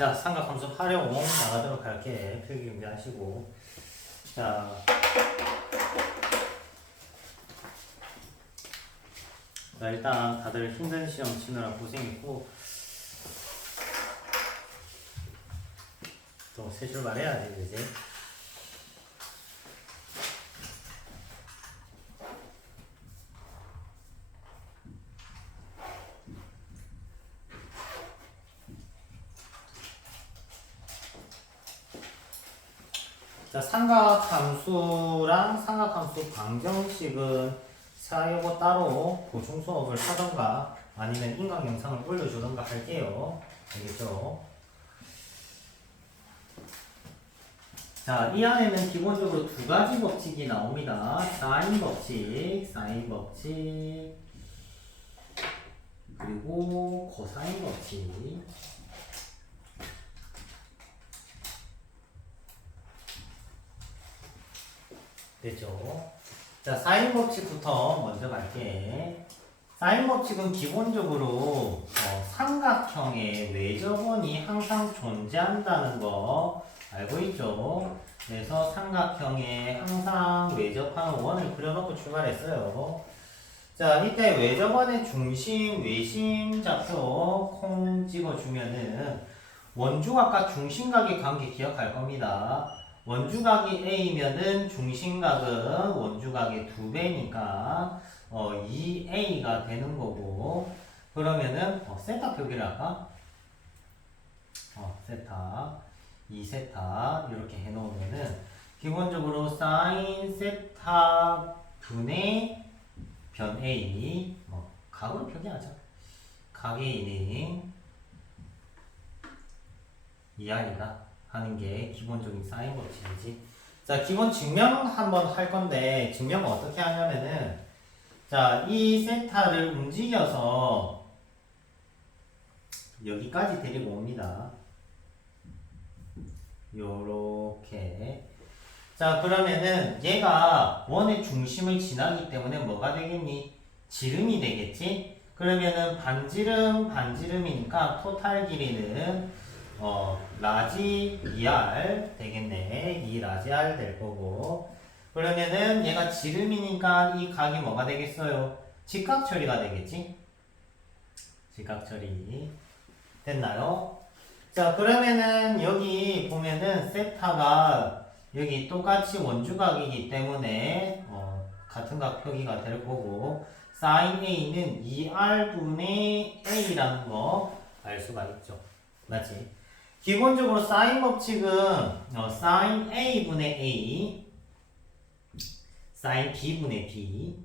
자, 삼각함수 활용 나가도록 할게. 필기 준비하시고. 자, 일단 다들 힘든 시험 치느라 고생했고, 또 새 출발 해야지, 그지? 자, 삼각함수랑 삼각함수 방정식은 요거 따로 보충 수업을 하던가 아니면 인강 영상을 올려주던가 할게요. 알겠죠? 자, 이 안에는 기본적으로 두 가지 법칙이 나옵니다. 사인 법칙, 그리고 코사인 법칙. 됐죠? 자, 사인 법칙부터 먼저 갈게. 사인 법칙은 기본적으로 삼각형의 외접원이 항상 존재한다는 거 알고 있죠? 그래서 삼각형에 항상 외접하는 원을 그려놓고 출발했어요. 자, 이때 외접원의 중심, 외심 좌표 콩 찍어주면은 원주각과 중심각의 관계 기억할 겁니다. 원주각이 A면은 중심각은 원주각의 2배니까 2A가 되는 거고, 그러면은 세타 표기를 할까? 세타 2세타 이렇게 해놓으면은 기본적으로 사인 세타 분의 변 A 각으로 표기하자. 각 A는 2R이다 하는 게 기본적인 사인 법칙이지. 자, 기본 증명 한번 할 건데, 증명은 어떻게 하냐면은, 자, 이 세타를 움직여서 여기까지 데리고 옵니다. 요렇게. 자, 그러면은 얘가 원의 중심을 지나기 때문에 뭐가 되겠니? 지름이 되겠지? 그러면은 반지름이니까 토탈 길이는 라지 2R 되겠네. 2라지 R 될 거고. 그러면은 얘가 지름이니까 이 각이 뭐가 되겠어요? 직각 처리가 되겠지? 직각 처리. 됐나요? 자, 그러면은 여기 보면은 세타가 여기 똑같이 원주각이기 때문에 같은 각 표기가 될 거고, sin A는 2R분의 A라는 거 알 수가 있죠. 맞지? 기본적으로 사인 법칙은 sin A분의 A, sin B분의 B,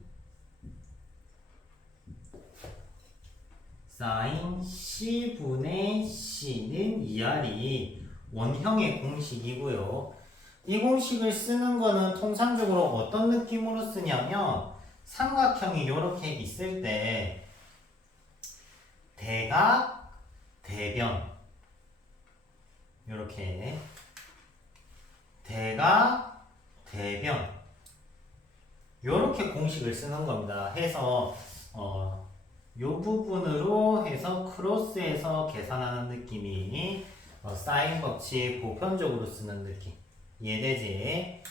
sin C분의 C는 2R이 원형의 공식이고요. 이 공식을 쓰는 거는 통상적으로 어떤 느낌으로 쓰냐면, 삼각형이 이렇게 있을 때 대각, 대변 이렇게 대각, 대변 이렇게 공식을 쓰는 겁니다. 해서 요 부분으로 해서 크로스해서 계산하는 느낌이 사인 법칙 보편적으로 쓰는 느낌. 이해되지?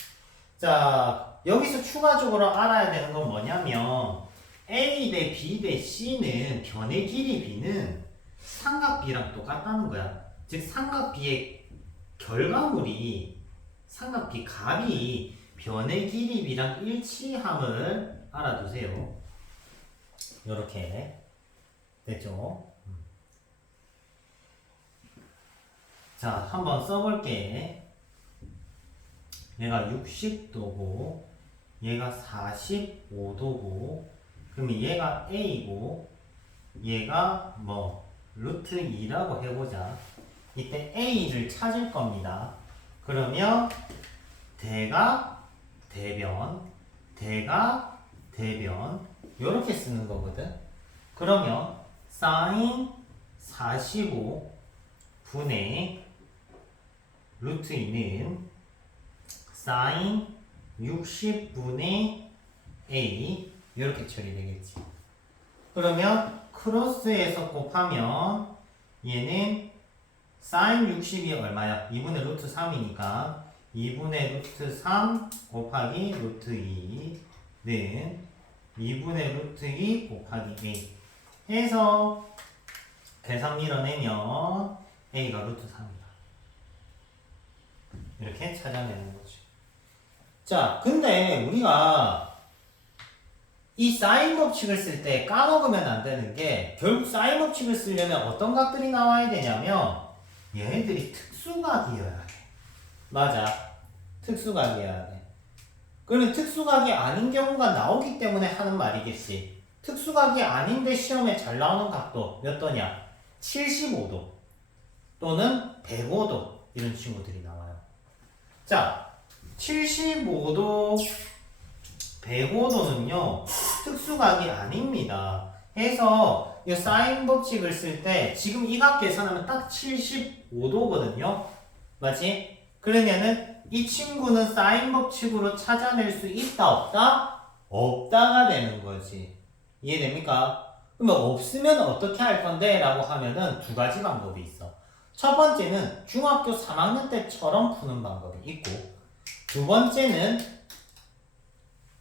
자, 여기서 추가적으로 알아야 되는 건 뭐냐면 A 대 B 대 C는 변의 길이 B는 삼각 B랑 똑같다는 거야. 즉 삼각 B의 결과물이 삼각 B 값이 변의 길이 B랑 일치함을 알아두세요. 요렇게 됐죠? 자, 한번 써볼게. 얘가 60도고 얘가 45도고 그러면 얘가 A고 얘가 루트 2라고 해보자. 이때 A를 찾을 겁니다. 그러면 대각, 대변, 대각, 대변 요렇게 쓰는 거거든. 그러면 sin 45 분의 루트 2는 sin 60분의 A 이렇게 처리되겠지. 그러면 크로스에서 곱하면 얘는 사인 60이 얼마야? 2분의 루트 3이니까 2분의 루트 3 곱하기 루트 2는 2분의 루트 2 곱하기 a 해서 계산 밀어내면 a가 루트 3이다. 이렇게 찾아내는 거지. 자, 근데 우리가 이 사인 법칙을 쓸 때 까먹으면 안 되는 게 결국 사인 법칙을 쓰려면 어떤 각들이 나와야 되냐면 얘네들이 특수각이어야 돼. 맞아. 특수각이어야 돼. 그러면 특수각이 아닌 경우가 나오기 때문에 하는 말이겠지. 특수각이 아닌데 시험에 잘 나오는 각도 몇 도냐? 75도 또는 105도 이런 친구들이 나와요. 자, 75도 105도는요 특수각이 아닙니다. 해서 이 사인 법칙을 쓸 때 지금 이 각 계산하면 딱 75도거든요. 맞지? 그러면은 이 친구는 사인 법칙으로 찾아낼 수 있다 없다? 없다가 되는 거지. 이해됩니까? 그러면 없으면 어떻게 할 건데? 라고 하면은 두 가지 방법이 있어. 첫 번째는 중학교 3학년 때처럼 푸는 방법이 있고 두 번째는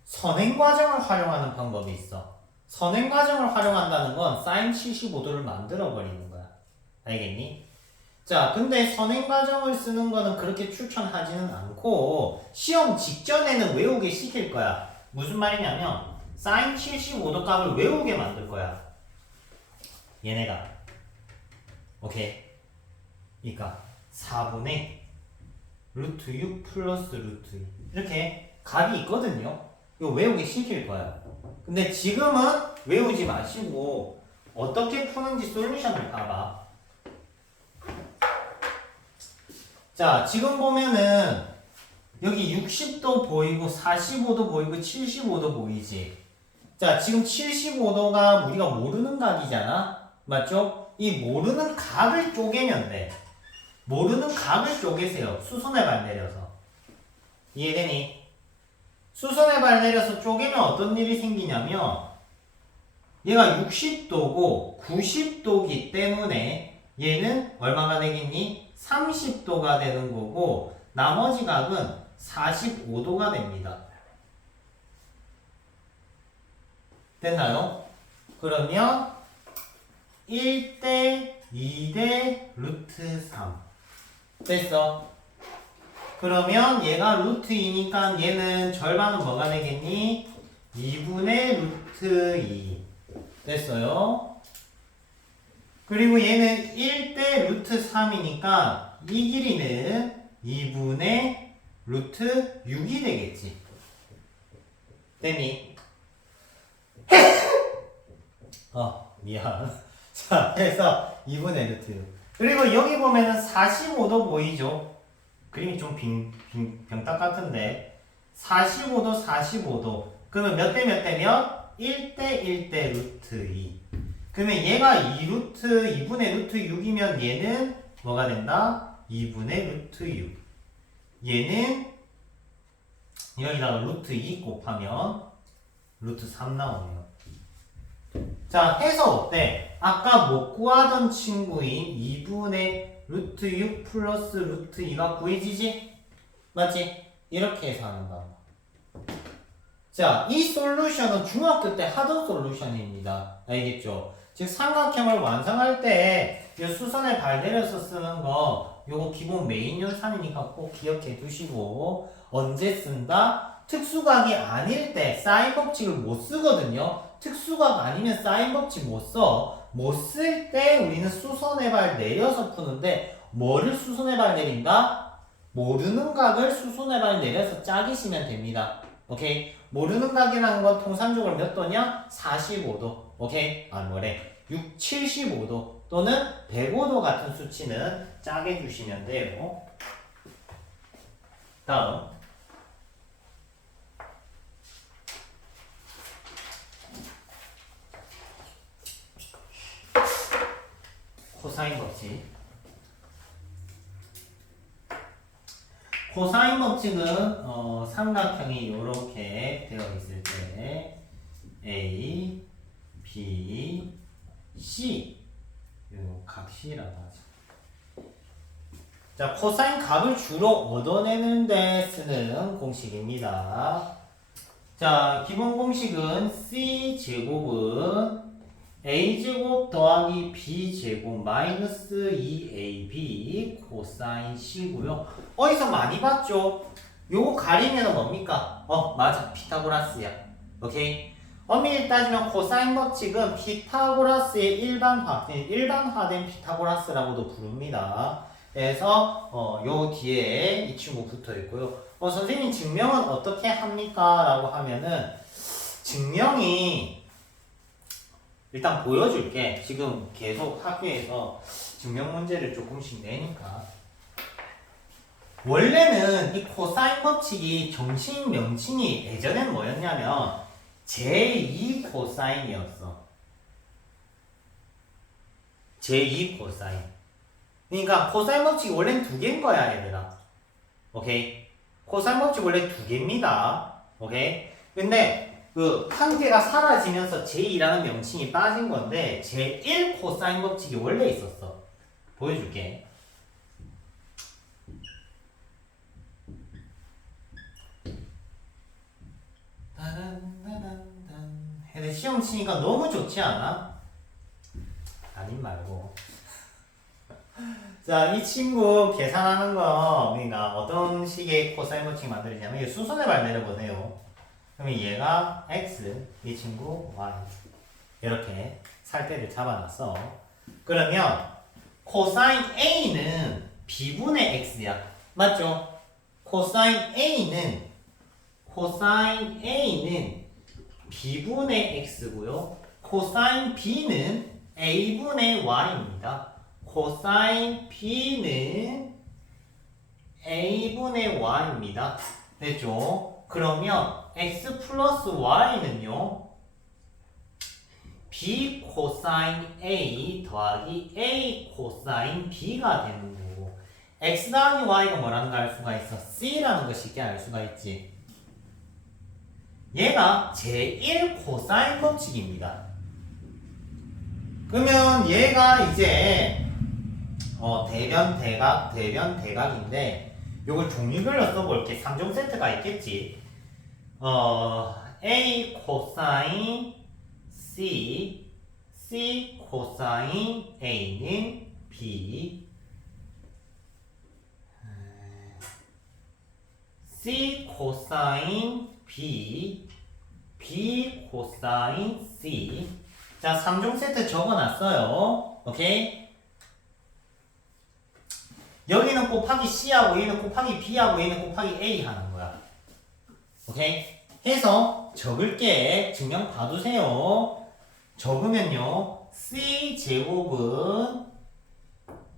선행과정을 활용하는 방법이 있어. 선행과정을 활용한다는 건 사인 75도를 만들어버리는 거야. 알겠니? 자, 근데 선행과정을 쓰는 거는 그렇게 추천하지는 않고 시험 직전에는 외우게 시킬 거야. 무슨 말이냐면 사인 75도 값을 외우게 만들 거야. 얘네가. 오케이? 그러니까 4분의 루트 6 플러스 루트 2 이렇게 값이 있거든요. 이거 외우게 시킬 거야. 근데 지금은 외우지 마시고 어떻게 푸는지 솔루션을 봐봐. 자, 지금 보면은 여기 60도 보이고 45도 보이고 75도 보이지. 자, 지금 75도가 우리가 모르는 각이잖아. 맞죠? 이 모르는 각을 쪼개면 돼. 모르는 각을 쪼개세요. 수선의 발 내려서. 이해되니? 수선의 발 내려서 쪼개면 어떤 일이 생기냐면 얘가 60도고 90도기 때문에 얘는 얼마가 되겠니? 30도가 되는 거고 나머지 각은 45도가 됩니다. 됐나요? 그러면 1대 2대 루트 3 됐어? 그러면 얘가 루트 2니까 얘는 절반은 뭐가 되겠니? 2분의 루트 2 됐어요? 그리고 얘는 1대 루트 3이니까 이 길이는 2분의 루트 6이 되겠지. 됐니? 미안. 자, 그래서 2분의 루트 6. 그리고 여기 보면은 45도 보이죠? 그림이 좀 병딱 같은데 45도 45도 그러면 몇 대 몇 대면 1대 1대 루트 2 그러면 얘가 2분의 루트 6이면 얘는 뭐가 된다? 2분의 루트 6 얘는 여기다가 루트 2 곱하면 루트 3 나오네요. 자, 해서 어때? 아까 못 구하던 친구인 2분의 루트 6 플러스 루트 2가 구해지지? 맞지? 이렇게 해서 하는 방법. 자, 이 솔루션은 중학교 때 하던 솔루션입니다. 알겠죠? 즉 삼각형을 완성할 때 이 수선에 발 내려서 쓰는 거 요거 기본 메인 연산이니까 꼭 기억해 두시고 언제 쓴다? 특수각이 아닐 때 사인 법칙을 못 쓰거든요. 특수각 아니면 사인 법칙 못 써. 못 쓸 때 우리는 수선의 발 내려서 푸는데 뭐를 수선의 발 내린다? 모르는 각을 수선의 발 내려서 짜기시면 됩니다. 오케이? 모르는 각이라는 건 통상적으로 몇 도냐? 45도. 오케이? 뭐래? 75도 또는 105도 같은 수치는 짜게 주시면 돼요. 다음. 코사인 법칙. 코사인 법칙은 삼각형이 이렇게 되어 있을 때 A, B, C 각 C라고 하죠. 자, 코사인 값을 주로 얻어내는 데 쓰는 공식입니다. 자, 기본 공식은 C제곱은 A제곱 더하기 B제곱 마이너스 2AB 코사인 C고요. 어디서 많이 봤죠? 요거 가리면 뭡니까? 맞아. 피타고라스야. 오케이? 엄밀히 따지면 코사인 법칙은 피타고라스의 일반화된 피타고라스라고도 부릅니다. 그래서 요 뒤에 이 친구 붙어 있고요. 선생님 증명은 어떻게 합니까? 라고 하면은 증명이 일단 보여줄게. 지금 계속 학교에서 증명 문제를 조금씩 내니까. 원래는 이 코사인 법칙이 정식 명칭이 예전엔 뭐였냐면 제2 코사인이었어. 제2 코사인. 그러니까 코사인 법칙이 원래는 두 개인 거야, 얘들아. 오케이? 코사인 법칙 원래 두 개입니다. 오케이? 근데 그 한 개가 사라지면서 제2라는 명칭이 빠진 건데 제1 코사인 법칙이 원래 있었어. 보여줄게. 근데 시험 치니까 너무 좋지 않아? 아님 말고. 자, 이 친구 계산하는 거, 그러니까 어떤 식의 코사인 법칙 만들어지냐면, 이 수선의 발 내려보세요. 그러면 얘가 x, 이 친구 y. 이렇게 살대를 잡아놨어. 그러면 코사인 a는 b분의 x야. 맞죠? 코사인 a는 b분의 x고요. 코사인 b는 a분의 y입니다. 코사인 b는 a분의 y입니다. 됐죠? 그러면 x 플러스 y는요. b 코사인 a 더하기 a 코사인 b가 되는 거고 x 더하기 y가 뭐라는 걸 알 수가 있어? c라는 거 쉽게 알 수가 있지. 얘가 제1 코사인 법칙입니다. 그러면 얘가 이제 대변 대각인데 요걸 종류별로 써볼게. 3종 세트가 있겠지. A 코사인 C, C 코사인 A는 B, C 코사인 B, B 코사인 C. 자, 3종 세트 적어놨어요. 오케이? 여기는 곱하기 C하고 얘는 곱하기 B하고 얘는 곱하기 A 하는 거야. 오케이? 해서 적을게. 증명 봐두세요. 적으면요. C제곱은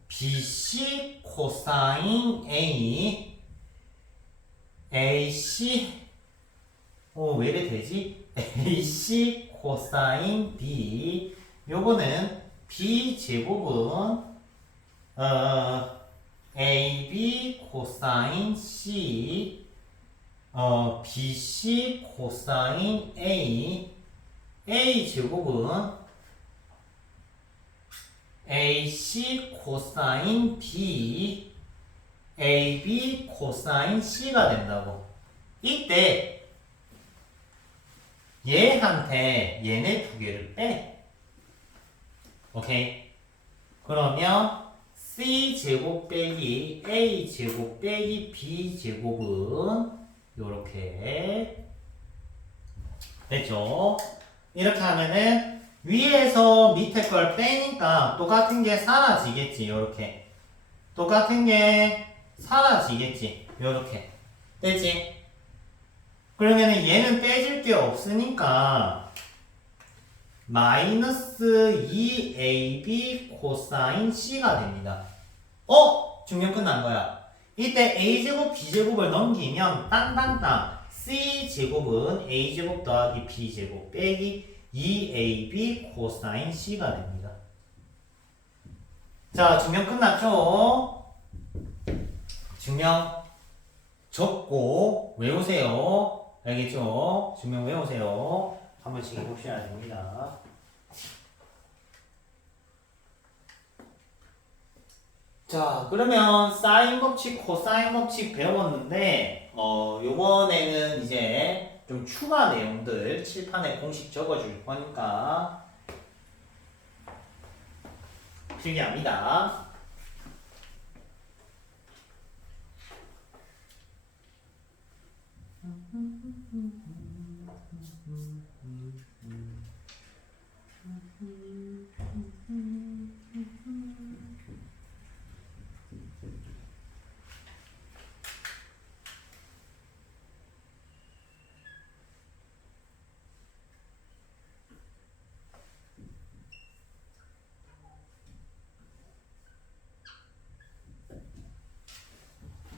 BC 코사인 A AC 왜 이래 되지? AC 코사인 B 요거는 B제곱은 AB 코사인 C BC 코사인 A A제곱은 AC 코사인 B AB 코사인 C가 된다고. 이때 얘한테 얘네 두 개를 빼. 오케이? 그러면 C제곱 빼기 A제곱 빼기 B제곱은 요렇게 됐죠? 이렇게 하면은 위에서 밑에 걸 빼니까 똑같은 게 사라지겠지. 요렇게 똑같은 게 사라지겠지. 요렇게 됐지? 그러면은 얘는 빼질 게 없으니까 마이너스 2AB 코사인 C가 됩니다. 증명 끝난 거야. 이때 A제곱 B제곱을 넘기면 땅땅땅 C제곱은 A제곱 더하기 B제곱 빼기 2AB 코사인 C가 됩니다. 자, 증명 끝났죠? 증명 적고 외우세요. 알겠죠? 증명 외우세요. 한 번씩 해보셔야 됩니다. 자, 자, 그러면 사인 법칙, 코사인 법칙 배웠는데, 요번에는 이제 좀 추가 내용들 칠판에 공식 적어줄 거니까 필기합니다.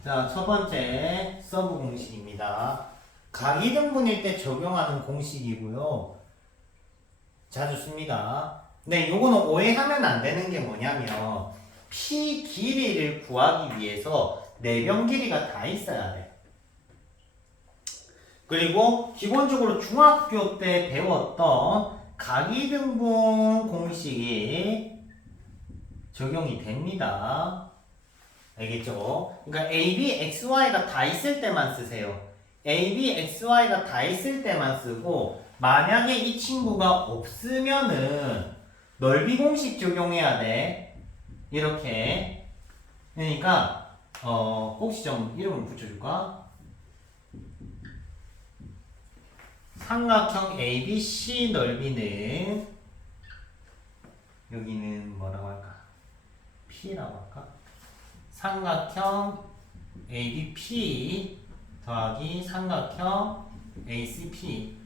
자, 첫 번째 서브 공식입니다. 각이등분일 때 적용하는 공식이고요. 자주 씁니다. 네, 요거는 오해하면 안 되는 게 뭐냐면 P 길이를 구하기 위해서 내변 길이가 다 있어야 돼. 그리고 기본적으로 중학교 때 배웠던 각이등분 공식이 적용이 됩니다. 알겠죠? 그러니까 A, B, X, Y가 다 있을 때만 쓰세요. A, B, X, Y가 다 있을 때만 쓰고 만약에 이 친구가 없으면은 넓이 공식 적용해야 돼. 이렇게. 그러니까 혹시 좀 이름을 붙여줄까? 삼각형 ABC 넓이는 여기는 뭐라고 할까? P라고 할까? 삼각형 ABP 더하기 삼각형 ACP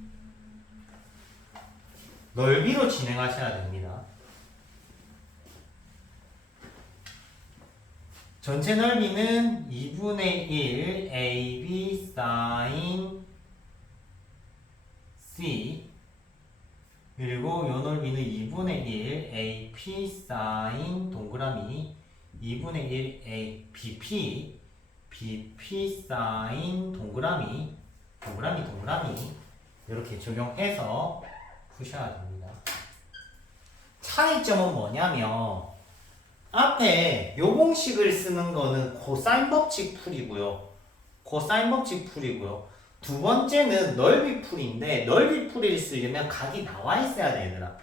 넓이로 진행하셔야 됩니다. 전체 넓이는 2분의 1 AB sin C 그리고 요 넓이는 2분의 1 AP sin 동그라미 2분의 1 A BP BP sin 동그라미 이렇게 적용해서 푸셔야 됩니다. 차이점은 뭐냐면 앞에 요 공식을 쓰는 거는 코사인 법칙 풀이고요. 두 번째는 넓이 풀이인데 넓이 풀이를 쓰려면 각이 나와 있어야 돼, 얘들아.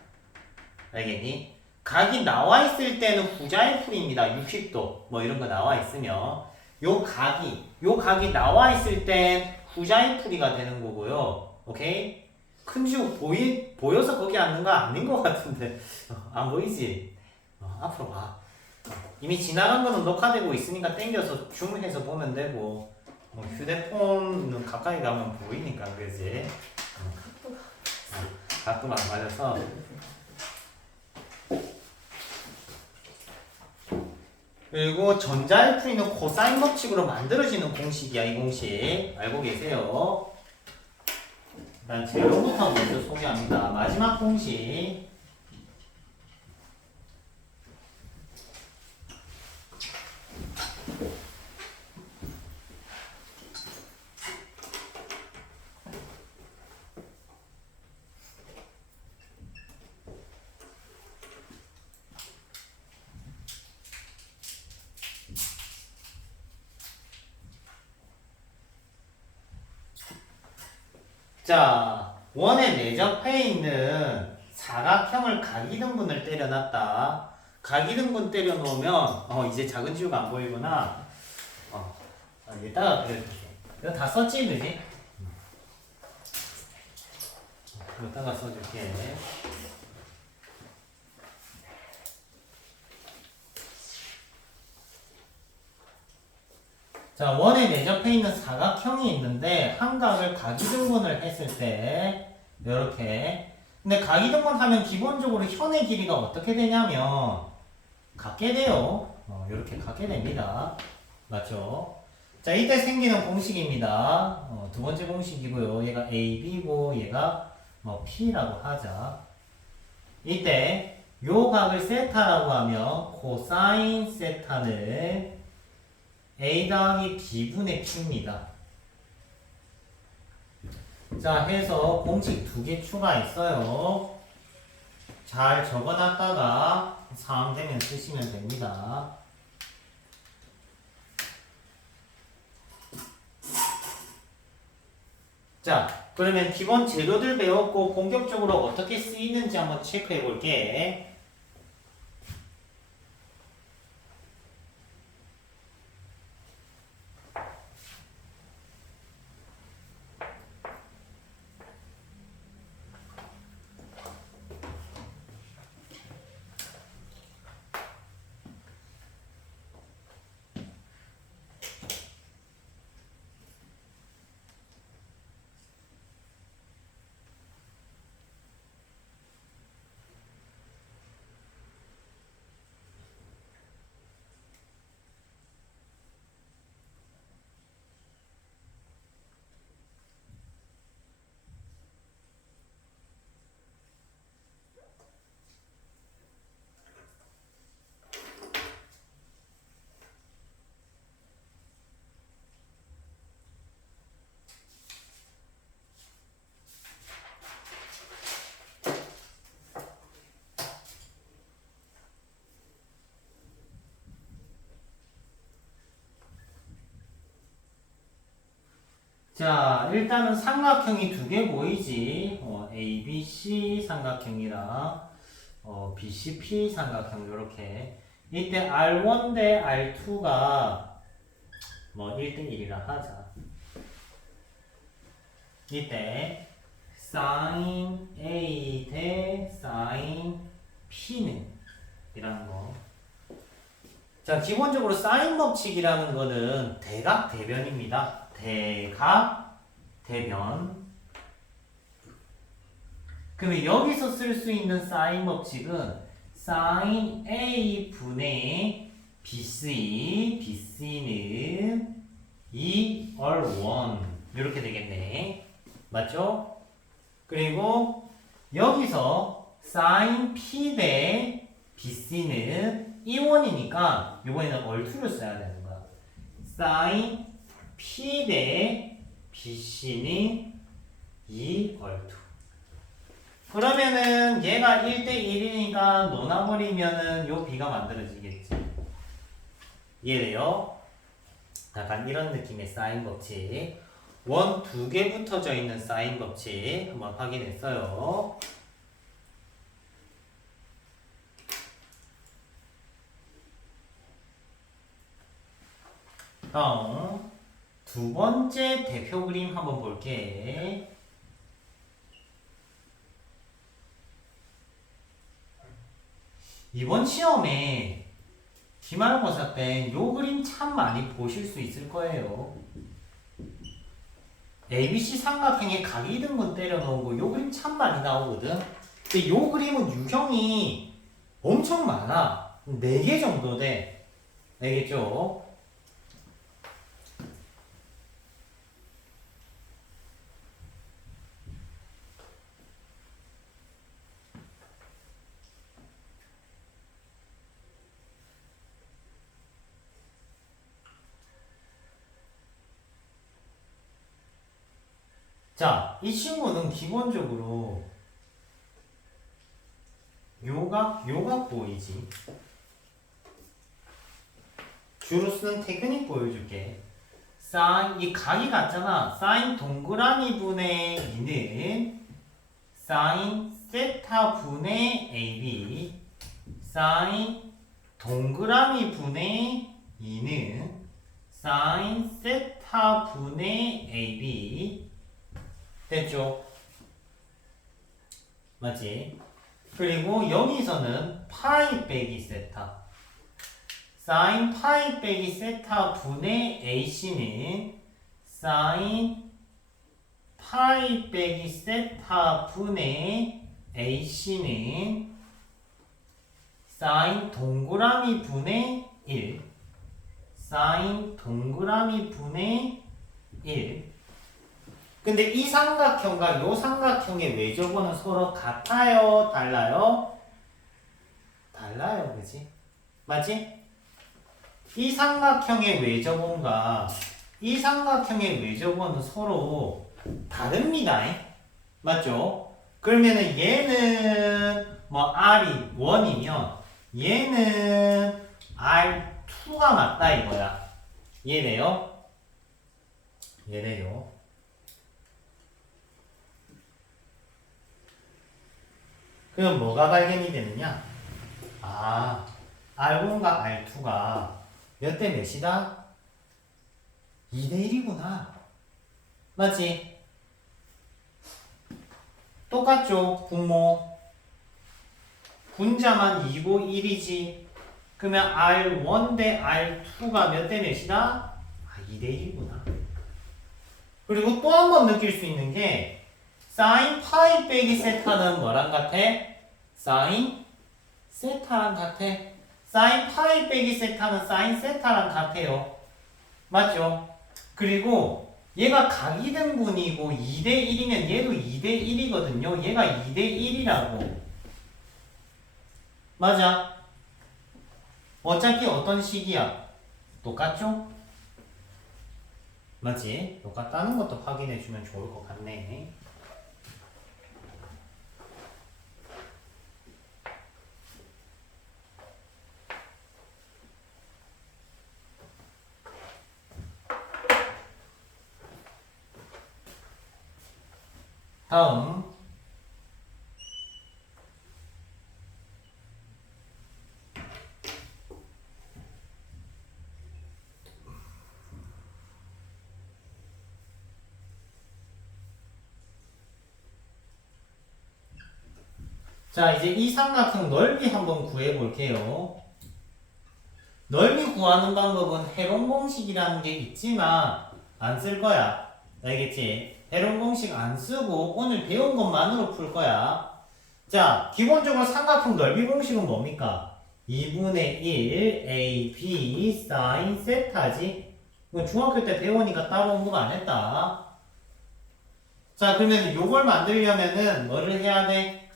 알겠니? 각이 나와 있을 때는 후자의 풀이입니다. 60도 뭐 이런 거 나와 있으면 요 각이 나와 있을 땐 후자의 풀이가 되는 거고요. 오케이? 큰 주 보여서 거기 앉는 거 아닌 것 같은데 안 보이지? 앞으로 봐. 이미 지나간 거는 녹화되고 있으니까 땡겨서 줌해서 보면 되고 휴대폰은 가까이 가면 보이니까 그지? 각도가 안 맞아서 그리고 전자의 풀이는 코사인 법칙으로 만들어지는 공식이야. 이 공식 알고 계세요? 일단 제로부터 먼저 소개합니다. 마지막 공식 자, 원에 내접해 있는 사각형을 각이등분을 때려놨다. 각이등분 때려놓으면 이제 작은 지우가 안 보이구나. 이따가 그려줄게. 이거 다 썼지, 그지? 이따가 써줄게. 자, 원에 내접해 있는 사각형이 있는데 한각을 각이등분을 했을 때 이렇게. 근데 각이등분 하면 기본적으로 현의 길이가 어떻게 되냐면 같게 돼요. 이렇게 같게 됩니다. 맞죠? 자, 이때 생기는 공식입니다. 두 번째 공식이고요. 얘가 AB고 얘가 P라고 하자. 이때 요 각을 세타라고 하면 코사인 세타는 A 더하기 B분의 P입니다. 자, 해서 공식 두 개 추가했어요. 잘 적어놨다가 상황되면 쓰시면 됩니다. 자, 그러면 기본 재료들 배웠고 본격적으로 어떻게 쓰이는지 한번 체크해 볼게. 자, 일단은 삼각형이 두 개 보이지? ABC 삼각형이랑 BCP 삼각형 이렇게. 이때 R1 대 R2가 뭐 1대1이라 하자. 이때 sin A 대 sin P는 이라는 거. 자, 기본적으로 사인 법칙이라는 거는 대각 대변입니다. 대각 대변. 그러면 여기서 쓸 수 있는 사인 법칙은 sin A 분의 BC, BC는 2 or 1 이렇게 되겠네. 맞죠? 그리고 여기서 sin P 대 BC는 이원이니까 이번에는 얼투를 써야 되는 거야. sin P 대 BC는 2 얼투. 그러면은 얘가 1대1이니까 놓아버리면은 요 B가 만들어지겠지. 이해돼요? 약간 이런 느낌의 사인 법칙. 원 두 개 붙어져 있는 사인 법칙 한번 확인했어요. 다음 두 번째 대표 그림 한번 볼게. 이번 시험에 기말고사 때 요 그림 참 많이 보실 수 있을 거예요. ABC 삼각형에 각이 등분 때려놓은 거 요 그림 참 많이 나오거든. 근데 요 그림은 유형이 엄청 많아. 4개 정도 돼. 알겠죠? 자, 이 친구는 기본적으로 요각 보이지? 주로 쓰는 테크닉 보여줄게. 이 각이 같잖아. 사인 동그라미 분의 2는 사인 세타 분의 AB. 사인 동그라미 분의 2는 사인 세타 분의 AB. 됐죠? 맞지? 그리고 여기서는 파이 빼기 세타. 사인 파이 빼기 세타 분의 AC는 사인 파이 빼기 세타 분의 AC는 사인 동그라미 분의 1. 사인 동그라미 분의 1. 근데 이 삼각형과 이 삼각형의 외접원은 서로 같아요? 달라요? 달라요. 그치? 맞지? 이 삼각형의 외접원과 이 삼각형의 외접원은 서로 다릅니다. 맞죠? 그러면은 얘는 뭐 R이 1이면 얘는 R2가 맞다 이거야. 이해돼요? 이해돼요? 그럼 뭐가 발견이 되느냐? 아, R1과 R2가 몇 대 몇이다? 2대 1이구나. 맞지? 똑같죠? 분모. 분자만 2고 1이지. 그러면 R1 대 R2가 몇 대 몇이다? 아, 2대 1이구나. 그리고 또 한 번 느낄 수 있는 게 사인 파이 빼기 세타는 뭐랑 같아? 사인 세타랑 같아. 사인 파이 빼기 세타는 사인 세타랑 같아요. 맞죠? 그리고 얘가 각이등분이고 2대 1이면 얘도 2대 1이거든요. 얘가 2대 1이라고. 맞아. 어차피 어떤 식이야? 똑같죠? 맞지? 똑같다는 것도 확인해주면 좋을 것 같네. 다음 자, 이제 이 삼각형 넓이 한번 구해 볼게요. 넓이 구하는 방법은 헤론 공식이라는 게 있지만 안 쓸 거야. 알겠지? 헤론 공식 안 쓰고 오늘 배운 것만으로 풀 거야. 자, 기본적으로 삼각형 넓이 공식은 뭡니까? 2분의 1 AB sin 세타지? 이거 중학교 때 배우니까 따로 공부 안 했다. 자, 그러면 요걸 만들려면은 뭐를 해야 돼?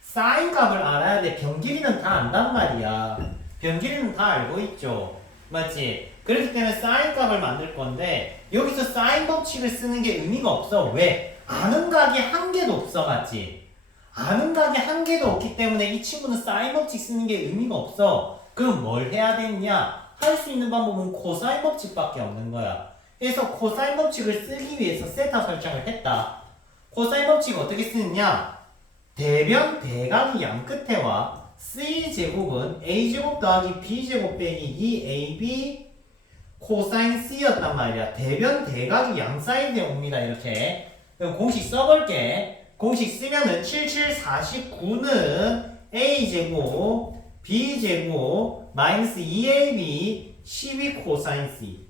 사인 값을 알아야 돼. 변 길이는 다 안단 말이야. 변 길이는 다 알고 있죠. 맞지? 그렇기 때문에 사인 값을 만들 건데 여기서 사인 법칙을 쓰는 게 의미가 없어. 왜? 아는 각이 한 개도 없어. 맞지? 아는 각이 한 개도 없기 때문에 이 친구는 사인 법칙 쓰는 게 의미가 없어. 그럼 뭘 해야 되느냐? 할 수 있는 방법은 코사인 법칙밖에 없는 거야. 그래서 코사인 법칙을 쓰기 위해서 세타 설정을 했다. 코사인 법칙 어떻게 쓰느냐? 대변 대각이 양 끝에 와 C제곱은 A제곱 더하기 B제곱 빼기 2AB 코사인 C였단 말이야. 대변 대각이 양 사이드에 옵니다. 이렇게. 그럼 공식 써볼게. 공식 쓰면은 7749는 A제곱 B제곱 마이너스 2AB 12 코사인 C.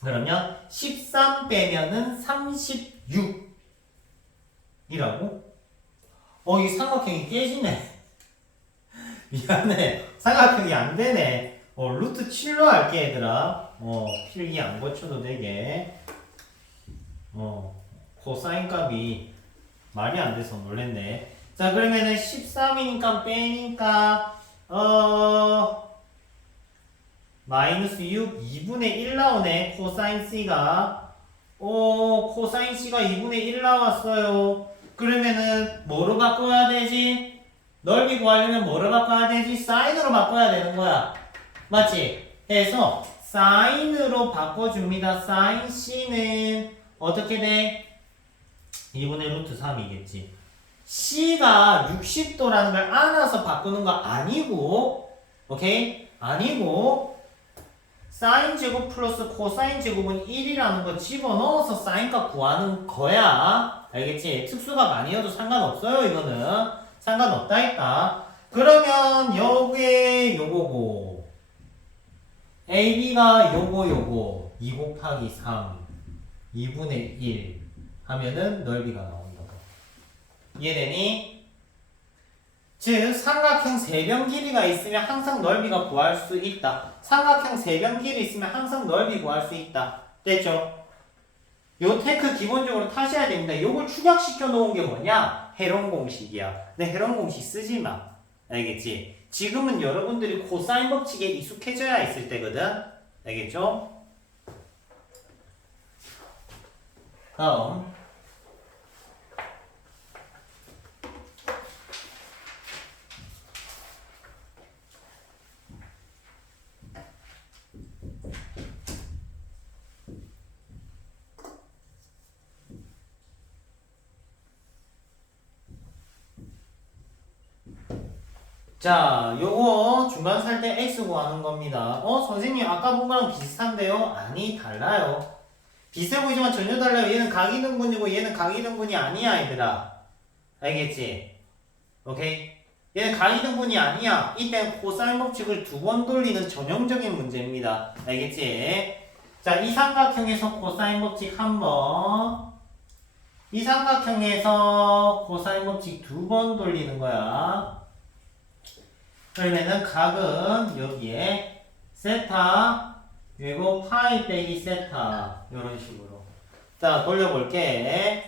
그러면 13 빼면은 36이라고? 이 삼각형이 깨지네. 미안해. 삼각형이 안 되네. 루트 7로 할게, 얘들아. 필기 안 고쳐도 되게. 코사인 값이 말이 안 돼서 놀랬네. 자, 그러면은 13이니까 빼니까, 마이너스 6, 2분의 1 나오네. 코사인 C가. 코사인 C가 2분의 1 나왔어요. 그러면은 뭐로 바꿔야 되지? 넓이 구하려면 뭐로 바꿔야 되지? 사인으로 바꿔야 되는 거야. 맞지? 해서 사인으로 바꿔줍니다. 사인 C는 어떻게 돼? 2분의 루트 3이겠지. C가 60도라는 걸 알아서 바꾸는 거 아니고, 오케이? 아니고 사인 제곱 플러스 코사인 제곱은 1이라는 거 집어넣어서 사인값 구하는 거야. 알겠지? 특수값 아니어도 상관없어요. 이거는 상관없다 했다. 그러면 요게 요거고 AB가 요거 2 곱하기 3 2분의 1 하면은 넓이가 나온다고. 이해되니? 즉 삼각형 세변 길이가 있으면 항상 넓이가 구할 수 있다. 삼각형 세변 길이 있으면 항상 넓이 구할 수 있다. 됐죠? 요 테크 기본적으로 타셔야 됩니다. 요걸 축약시켜 놓은 게 뭐냐? 헤론 공식이야. 근데 헤론 공식 쓰지 마. 알겠지? 지금은 여러분들이 코사인 법칙에 익숙해져야 있을 때거든. 알겠죠? 다음 자, 요거 중간 살 때 x 구하는 겁니다. 선생님 아까 본 거랑 비슷한데요? 아니, 달라요. 비슷해 보이지만 전혀 달라요. 얘는 각이등분이고 얘는 각이등분이 아니야, 얘들아. 알겠지? 오케이? 얘는 각이등분이 아니야. 이때 코사인 법칙을 두 번 돌리는 전형적인 문제입니다. 알겠지? 자, 이 삼각형에서 코사인 법칙 한 번, 이 삼각형에서 코사인 법칙 두 번 돌리는 거야. 그러면은 각은 여기에 세타 그리고 파이 빼기 세타 이런 식으로. 자, 돌려볼게.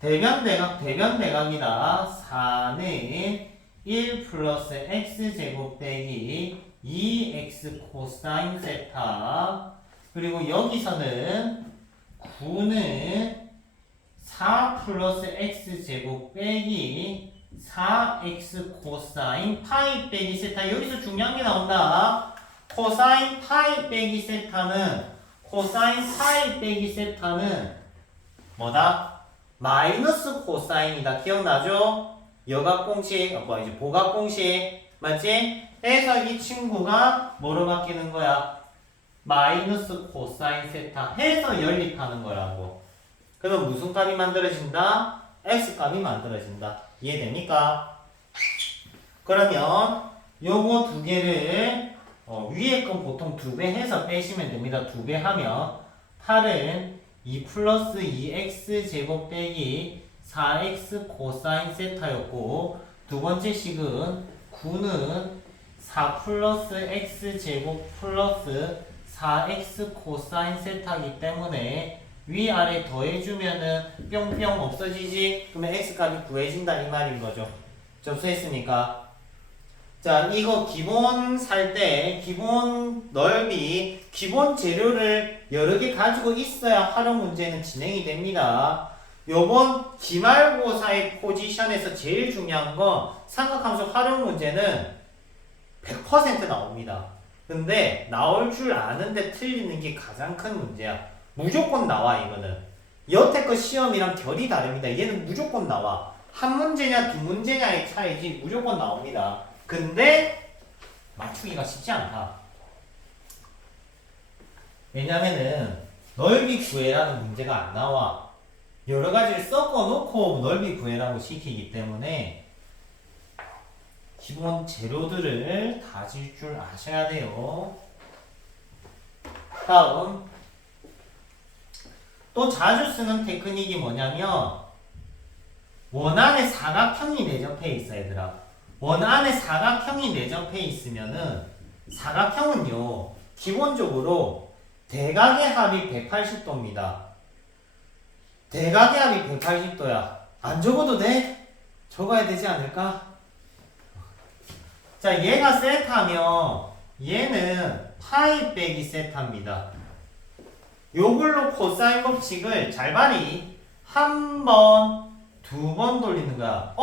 대변대각이다. 4는 1 플러스 x제곱 빼기 2x 코사인 세타. 그리고 여기서는 9는 4 플러스 x제곱 빼기 4x 코사인 파이 빼기 세타. 여기서 중요한 게 나온다. 코사인 파이 빼기 세타는 뭐다? 마이너스 코사인이다. 기억나죠? 여각공식, 이제 보각공식 맞지? 해서 이 친구가 뭐로 바뀌는 거야? 마이너스 코사인 세타 해서 연립하는 거라고. 그러면 무슨 값이 만들어진다? x 값이 만들어진다. 이해됩니까? 그러면 요거 두 개를 위에 건 보통 2배 해서 빼시면 됩니다. 2배 하면 8은 2 플러스 2x 제곱 빼기 4x 코사인 세타였고, 두 번째 식은 9는 4 플러스 x 제곱 플러스 4x 코사인 세타이기 때문에 위아래 더해주면은 뿅뿅 없어지지? 그러면 x값이 구해진다 이 말인 거죠. 접수했으니까. 자, 이거 기본 살 때 기본 넓이, 기본 재료를 여러 개 가지고 있어야 활용 문제는 진행이 됩니다. 요번 기말고사의 포지션에서 제일 중요한 건 삼각함수 활용 문제는 100% 나옵니다. 근데 나올 줄 아는데 틀리는 게 가장 큰 문제야. 무조건 나와. 이거는 여태껏 시험이랑 결이 다릅니다. 얘는 무조건 나와. 한 문제냐 두 문제냐의 차이지 무조건 나옵니다. 근데 맞추기가 쉽지 않다. 왜냐면은 넓이 구해라는 문제가 안 나와. 여러 가지를 섞어 놓고 넓이 구해라고 시키기 때문에 기본 재료들을 다질 줄 아셔야 돼요. 다음, 또 자주 쓰는 테크닉이 뭐냐면 원 안에 사각형이 내접해 있어. 얘들아, 원 안에 사각형이 내접해 있으면은 사각형은요 기본적으로 대각의 합이 180도입니다. 대각의 합이 180도야. 안 적어도 돼? 적어야 되지 않을까? 자, 얘가 세타면 얘는 파이 빼기 세타입니다. 요걸로 코사인 법칙을 잘 봐리. 한 번, 두 번 돌리는 거야.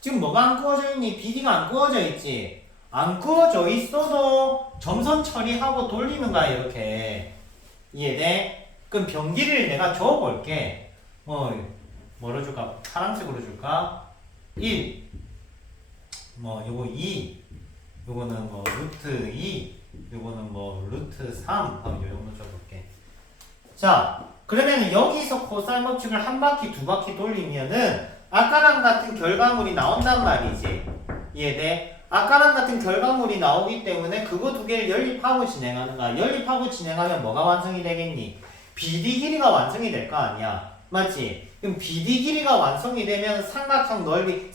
지금 뭐가 안 그어져 있니? BD가 안 그어져 있지? 안 그어져 있어도 점선 처리하고 돌리는 거야, 이렇게. 이해돼? 그럼 변기를 내가 적어볼게. 뭐로 줄까? 파란색으로 줄까? 1. 요거 2. 요거는 루트 2. 요거는 루트 3. 하면 요 정도 적어볼게. 자, 그러면 여기서 코사인 법칙을 한 바퀴, 두 바퀴 돌리면은 아까랑 같은 결과물이 나온단 말이지. 이해돼? 아까랑 같은 결과물이 나오기 때문에 그거 두 개를 연립하고 진행하는 거야. 연립하고 진행하면 뭐가 완성이 되겠니? BD 길이가 완성이 될 거 아니야. 맞지? 그럼 BD 길이가 완성이 되면 삼각형 넓이,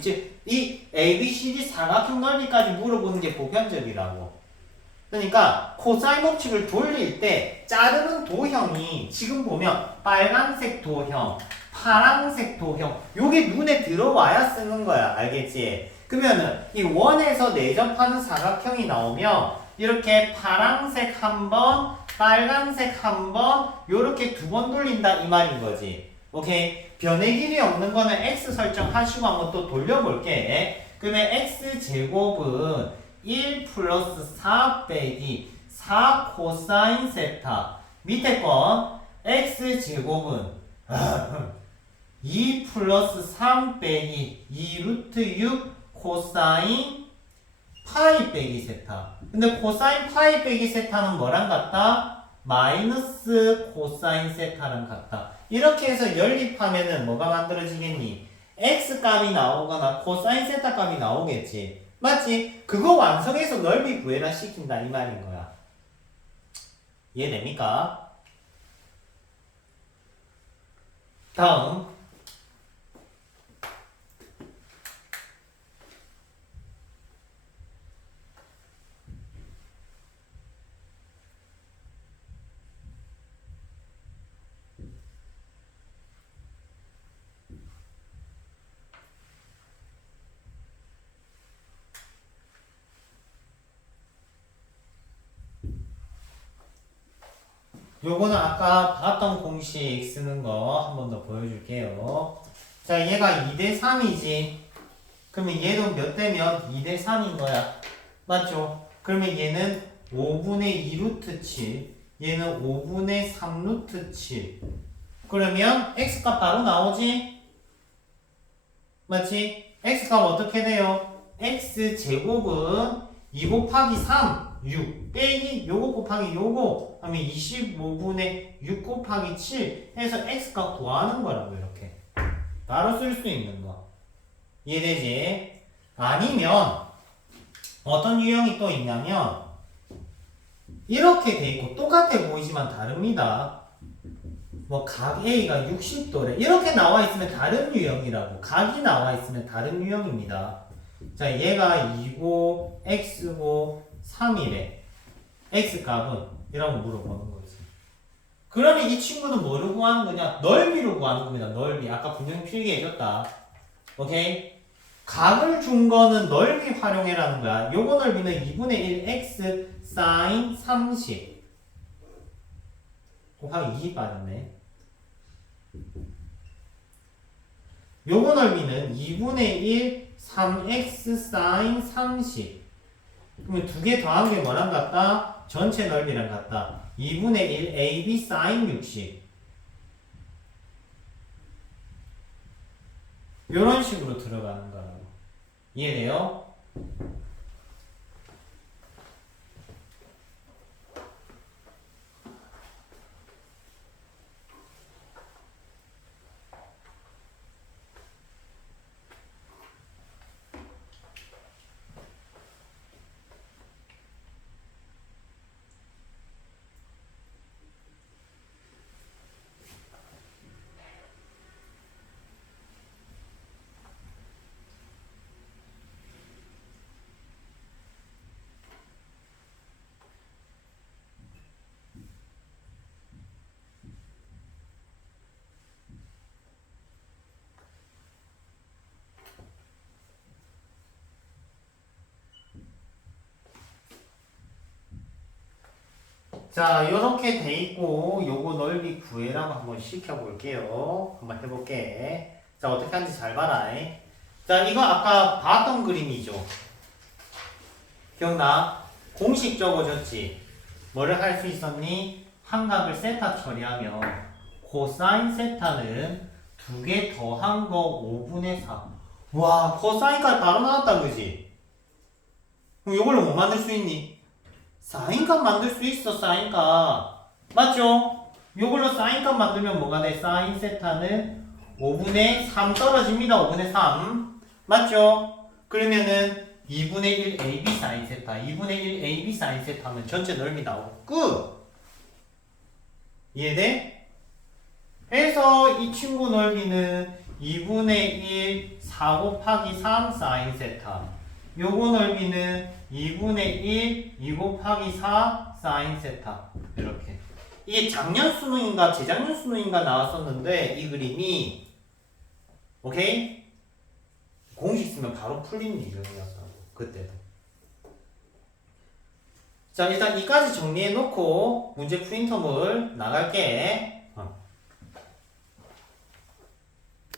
즉 이 ABCD 사각형 넓이까지 물어보는 게 보편적이라고. 그러니까 코사인 법칙을 돌릴 때 자르는 도형이 지금 보면 빨간색 도형, 파란색 도형, 요게 눈에 들어와야 쓰는 거야. 알겠지? 그러면은 이 원에서 내접하는 사각형이 나오면 이렇게 파란색 한 번, 빨간색 한 번, 요렇게 두 번 돌린다 이 말인 거지. 오케이? 변의 길이 없는 거는 x 설정하시고 한번 또 돌려볼게. 그러면 x제곱은 1 플러스 4 빼기 4 코사인 세타. 밑에 건 x제곱은 2 플러스 3 빼기 2 루트 6 코사인 파이 빼기 세타. 근데 코사인 파이 빼기 세타는 뭐랑 같다? 마이너스 코사인 세타랑 같다. 이렇게 해서 연립하면은 뭐가 만들어지겠니? x 값이 나오거나 코사인 세타 값이 나오겠지. 맞지? 그거 완성해서 넓이 구해라 시킨다 이 말인 거야. 이해됩니까? 다음 요거는 아까 봤던 공식 쓰는 거 한 번 더 보여줄게요. 자, 얘가 2대 3이지. 그러면 얘도 몇 대면 2대 3인 거야. 맞죠? 그러면 얘는 5분의 2 루트 7. 얘는 5분의 3 루트 7. 그러면 x값 바로 나오지? 맞지? x값 어떻게 돼요? x제곱은 2 곱하기 3. 6 빼기 요거 곱하기 요거 하면 25분의 6 곱하기 7 해서 x값 구하는 거라고 이렇게 바로 쓸 수 있는 거 이해되지? 아니면 어떤 유형이 또 있냐면 이렇게 돼 있고 똑같아 보이지만 다릅니다. 뭐 각 A가 60도래 이렇게 나와 있으면 다른 유형이라고. 각이 나와 있으면 다른 유형입니다. 자, 얘가 2고 x고 3이래. x값은? 이라고 물어보는 거지. 그러면 이 친구는 뭐를 구하는 거냐? 넓이를 구하는 겁니다. 넓이. 아까 분명히 필기해줬다. 오케이? 각을 준 거는 넓이 활용해라는 거야. 요거 넓이는 2분의 1 x sin 30 곱하기 2 빠졌네. 요거 넓이는 2분의 1 3x sin 30 그러면 두 개 더한 게 뭐랑 같다? 전체 넓이랑 같다. 2분의 1 AB sin 60 요런 식으로 들어가는 거라고. 이해돼요? 자, 요렇게 돼 있고 요거 넓이 구해라고 한번 시켜볼게요. 한번 해볼게. 자, 어떻게 하는지 잘 봐라. 자, 이거 아까 봤던 그림이죠. 기억나? 공식 적어줬지? 뭐를 할 수 있었니? 한각을 세타 처리하면 코사인 세타는 두 개 더한 거 5분의 3. 와, 코사인까지 바로 나왔다, 그지? 그럼 이걸로 뭐 만들 수 있니? 사인값 만들 수 있어, 사인값. 맞죠? 이걸로 사인값 만들면 뭐가 돼? 사인 세타는 5분의 3 떨어집니다. 5분의 3. 맞죠? 그러면은 2분의 1 AB 사인 세타, 2분의 1 AB 사인 세타 하면 전체 넓이 나오고 끝! 이해돼? 해서 이 친구 넓이는 2분의 1 4 곱하기 3 사인 세타. 요거 넓이는 2분의 1 2 곱하기 4 사인 세타. 이렇게. 이게 작년 수능인가 재작년 수능인가 나왔었는데 이 그림이 오케이? 공식 쓰면 바로 풀린 유형이었다고 그때도. 자, 일단 이까지 정리해 놓고 문제 프린터물 나갈게.